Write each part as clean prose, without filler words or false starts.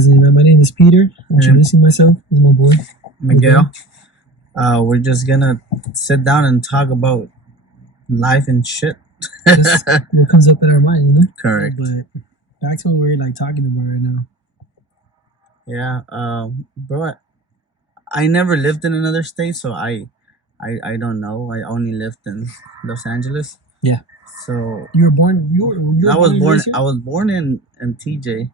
present. My name is Peter. Introducing myself is my boy Miguel. We're just gonna sit down and talk about life and shit. Just what comes up in our mind, you know. Correct. But back to what we're like talking about right now. Yeah, bro. I never lived in another state, so I don't know. I only lived in Los Angeles. Yeah. So You were born. You were I was and born. raised here? I was born in TJ.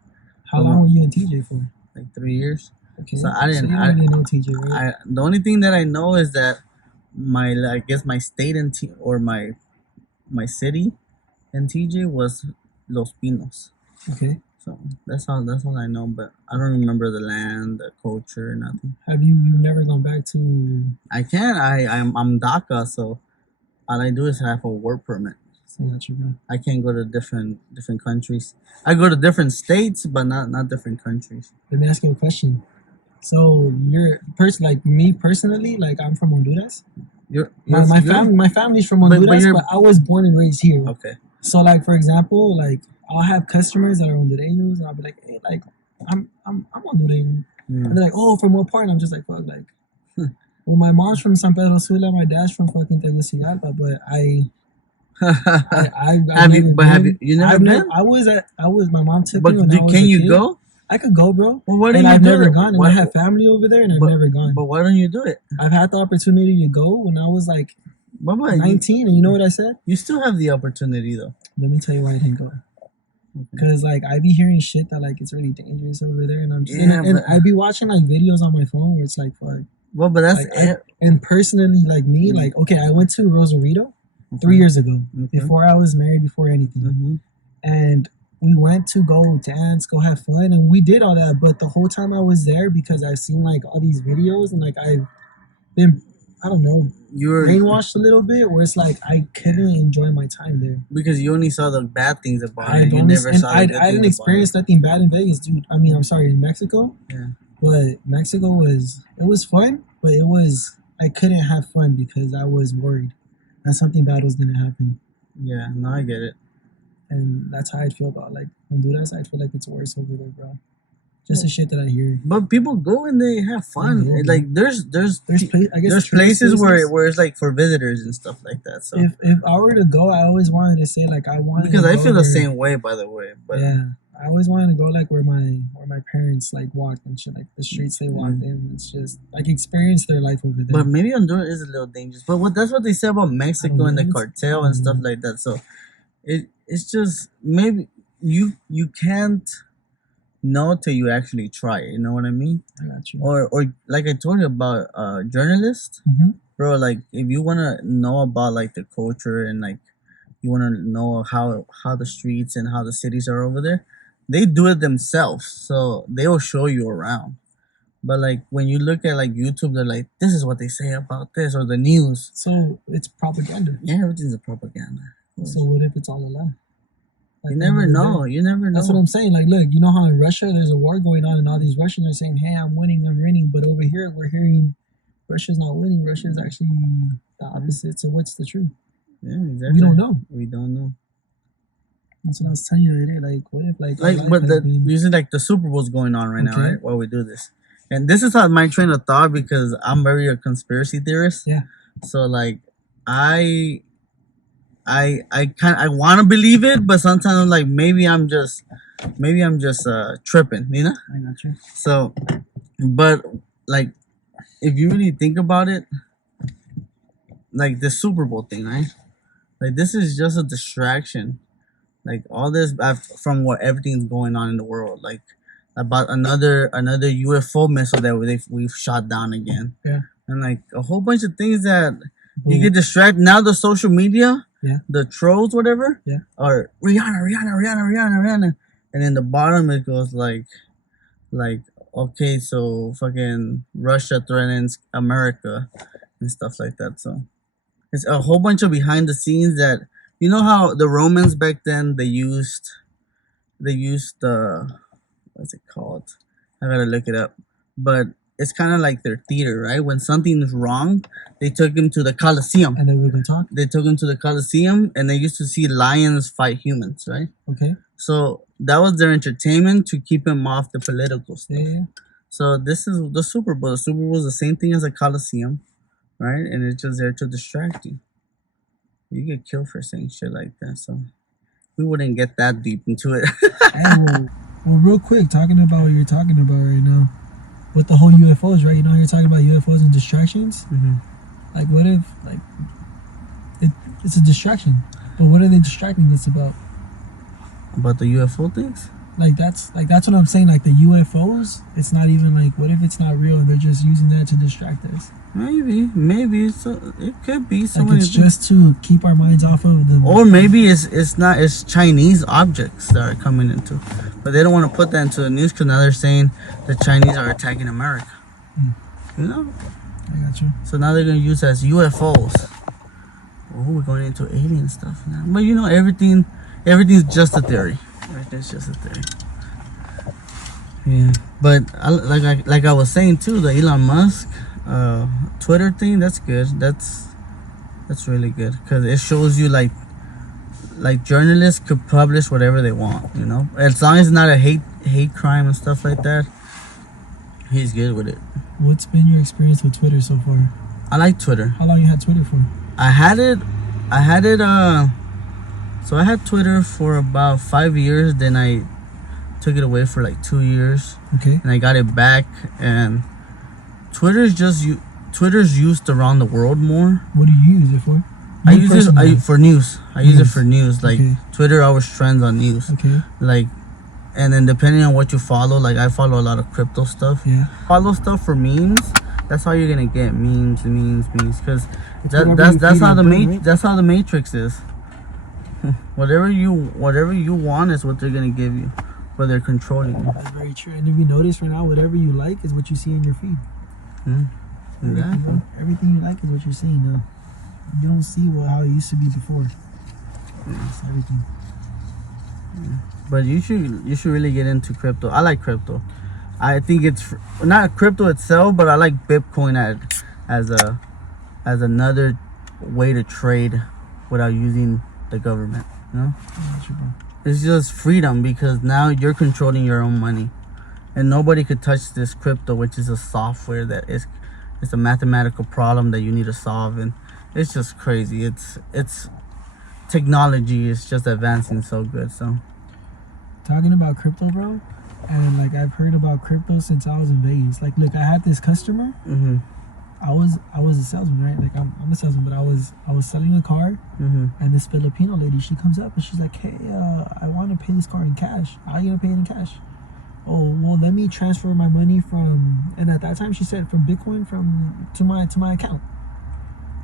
How long were you in TJ for? Like 3 years. Okay. So I didn't. So you I, already know TJ, right? the only thing that I know is that I guess my state in or my city in TJ was Los Pinos. Okay. So that's all I know. But I don't remember the land, the culture, nothing. Have you never gone back to? I can't. I'm DACA, so all I do is have a work permit. So got you, bro. I can't go to different countries. I go to different states, but not different countries. Let me ask you a question. So you're like me personally, like I'm from Honduras. My family's from Honduras, but I was born and raised here. Okay. So like for example, like I'll have customers that are Hondureños, and I'll be like, hey, like I'm Hondureño. And they're like, oh, from what part? And I'm just like, fuck, like. Well, my mom's from San Pedro Sula, my dad's from fucking Tegucigalpa, but you never been? My mom took me when I was can a you kid. go? I could go, bro. Well, why didn't you do it? I've never gone, and I have family over there, and I've never gone. But why don't you do it? I've had the opportunity to go when I was like 19, and you know what I said? You still have the opportunity, though. Let me tell you why I didn't go. Because like I be hearing shit that like it's really dangerous over there, and I'm just and I be watching like videos on my phone where it's like fuck. Well, but that's like, and personally, like me, like okay, I went to Rosarito 3 years ago before I was married, before anything, and we went to go dance, go have fun, and we did all that. But the whole time I was there, because I've seen like all these videos, and like I've been, I don't know, brainwashed a little bit, where it's like I couldn't enjoy my time there because you only saw the bad things about it. You never saw the good things. I didn't experience nothing bad in Vegas, dude. I mean, I'm sorry, in Mexico. Yeah. But Mexico was fun, but I couldn't have fun because I was worried that something bad was gonna happen. Yeah, no, I get it. And that's how I feel about like Honduras. I feel like it's worse over there, bro. Just the shit that I hear. But people go and they have fun. Like there's places where it's like for visitors and stuff like that. So if I were to go, I always wanted to say like I wanted because I feel the same way, by the way. But yeah. I always wanted to go like where my parents like walked and shit, like the streets they walked in. It's just like experience their life over there. But maybe Honduras is a little dangerous. But that's what they say about Mexico and the cartel and stuff like that. So it's just maybe you can't know till you actually try it. You know what I mean? I got you. Or like I told you about journalists, bro. Like if you wanna know about like the culture and like you wanna know how the streets and how the cities are over there. They do it themselves, so they will show you around. But like when you look at like YouTube, they're like, "This is what they say about this," or the news. So it's propaganda. Yeah, everything's a propaganda. So what if it's all a lie? Like, you never know. You never know. That's what I'm saying. Like, look, you know how in Russia there's a war going on, and all these Russians are saying, "Hey, I'm winning. But over here we're hearing Russia's not winning. Russia's actually the opposite. So what's the truth? Yeah, exactly. We don't know. We don't know. That's what I was telling you the other day. Like, what if using like the Super Bowl's going on right now, right? While we do this, and this is how my train of thought, because I'm very a conspiracy theorist. Yeah. So like, I want to believe it, but sometimes I'm like maybe I'm just tripping, you know? I got you. So, but like, if you really think about it, like the Super Bowl thing, right? Like this is just a distraction. Like all this from what everything's going on in the world, like about another UFO missile that we've shot down again, and like a whole bunch of things that you get distracted. Now the social media, the trolls, whatever, are Rihanna, and in the bottom it goes like okay, so fucking Russia threatens America and stuff like that. So it's a whole bunch of behind the scenes that. You know how the Romans back then they used the what's it called? I gotta look it up. But it's kind of like their theater, right? When something is wrong, they took him to the Colosseum. And then we can talk. They took him to the Colosseum, and they used to see lions fight humans, right? Okay. So that was their entertainment to keep him off the political stuff. Yeah. So this is the Super Bowl. The Super Bowl is the same thing as a Coliseum, right? And it's just there to distract you. You get killed for saying shit like that. So we wouldn't get that deep into it. Well, real quick, talking about what you're talking about right now, with the whole UFOs, right? You know, you're talking about UFOs and distractions. Mm-hmm. Like, what if, like, it's a distraction, but what are they distracting us about? About the UFO things? That's what I'm saying. Like the UFOs, it's not even like, what if it's not real and they're just using that to distract us? Maybe so. It could be so. Like it's just to keep our minds off of them. Or maybe it's not. It's Chinese objects that are coming into, but they don't want to put that into the news because now they're saying the Chinese are attacking America. You know. I got you. So now they're gonna use as UFOs. Oh, we're going into alien stuff now. But you know, everything's just a theory. Everything's just a theory. Yeah, but like I was saying too, the Elon Musk, Twitter thing. That's good. That's really good because it shows you like journalists could publish whatever they want. You know, as long as it's not a hate crime and stuff like that. He's good with it. What's been your experience with Twitter so far? I like Twitter. How long you had Twitter for? I had it. So I had Twitter for about 5 years. Then I took it away for like 2 years. Okay. And I got it back. And Twitter's used around the world more. What do you use it for? I use it for news. I use it for news. Like Twitter always trends on news. Okay. Like, and then depending on what you follow, like I follow a lot of crypto stuff. Yeah. Follow stuff for memes. That's how you're gonna get memes. Because that's how the Matrix is. Whatever you want is what they're gonna give you, but they're controlling you. That's very true. And if you notice right now, whatever you like is what you see in your feed. Exactly. Everything you like is what you're seeing now. You don't see how it used to be before. It's everything. But you should really get into crypto. I like crypto. I think it's not crypto itself, but I like Bitcoin as another way to trade without using the government. You know, it's just freedom because now you're controlling your own money, and nobody could touch this crypto, which is a software that it's a mathematical problem that you need to solve, and it's just crazy. It's technology is just advancing so good. So talking about crypto, bro, and like I've heard about crypto since I was in Vegas. Like, look, I had this customer. I was a salesman, right? Like I'm a salesman, but I was selling a car, and this Filipino lady, she comes up and she's like, "Hey, I want to pay this car in cash. How are you gonna pay it in cash?" "Oh, well, let me transfer my money from," and at that time she said, "from Bitcoin to my account."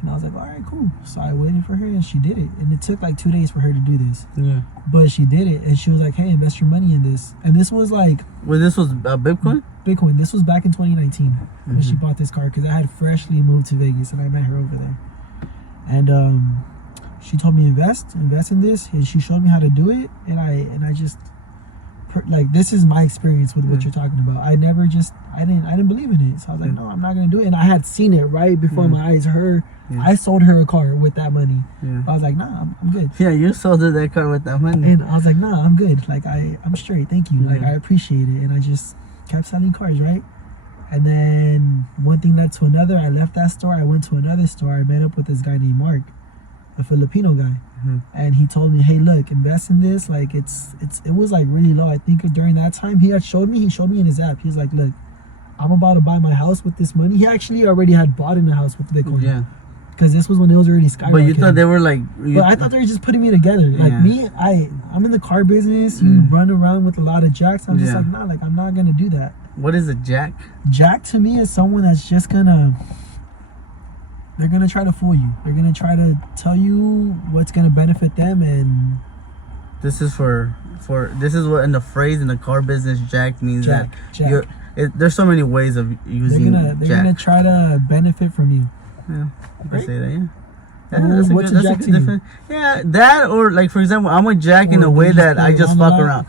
And I was like, "All right, cool." So I waited for her, and she did it. And it took like 2 days for her to do this. Yeah. But she did it, and she was like, "Hey, invest your money in this." And this was like, well, this was Bitcoin. Bitcoin. This was back in 2019 when she bought this car because I had freshly moved to Vegas and I met her over there. And she told me invest in this, and she showed me how to do it. And I just like, this is my experience with what you're talking about. I didn't believe in it, so I was like, no, I'm not gonna do it. And I had seen it right before my eyes. I sold her a car with that money. I was like, nah, I'm good. Yeah, you sold her that car with that money. And I was like, nah, I'm good. Like I'm straight. Thank you. Like I appreciate it. And I just kept selling cars, right? And then one thing led to another. I left that store. I went to another store. I met up with this guy named Mark, a Filipino guy. And he told me, "Hey, look, invest in this. Like it was like really low. I think during that time he showed me in his app. He was like, look, I'm about to buy my house with this money." He actually already had bought in a house with Bitcoin. Yeah. Because this was when it was already skyrocketing. But you thought they were like... But I thought they were just putting me together. Like me, I'm in the car business. You run around with a lot of jacks. I'm just like, nah, like I'm not going to do that. What is a jack? Jack to me is someone that's just going to... They're going to try to fool you. They're going to try to tell you what's going to benefit them. And this is this is what in the phrase in the car business, jack means jack. There's so many ways of using They're going to try to benefit from you. Yeah, you can say that, What's a jack to you? Yeah, that or like, for example, I'm a jack in a way that I just fuck around.